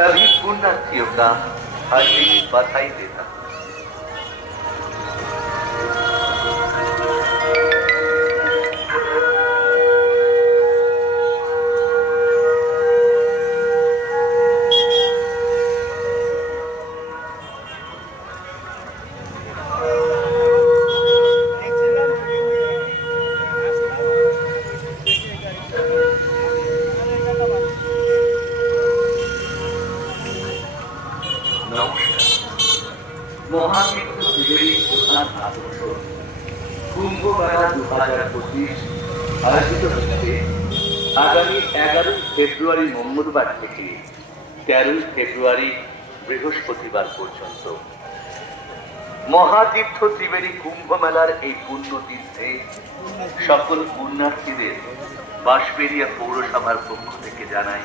सभी पुण्यार्थियों का हार्दिक बधाई देता हूँ। মহাতীর্থ ত্রিবেণী প্রধান আদর্শ কুম্ভ মেলা 2025 আয়োজিত হচ্ছে আগামী 11 ফেব্রুয়ারি মঙ্গলবার থেকে 13 ফেব্রুয়ারি বৃহস্পতিবার পর্যন্ত। মহাতীর্থ ত্রিবেণী কুম্ভ মেলার এই পুণ্য তীর্থে সকল পুণ্যার্থীদের বাঁশবেড়িয়া পৌরসভার পক্ষ থেকে জানাই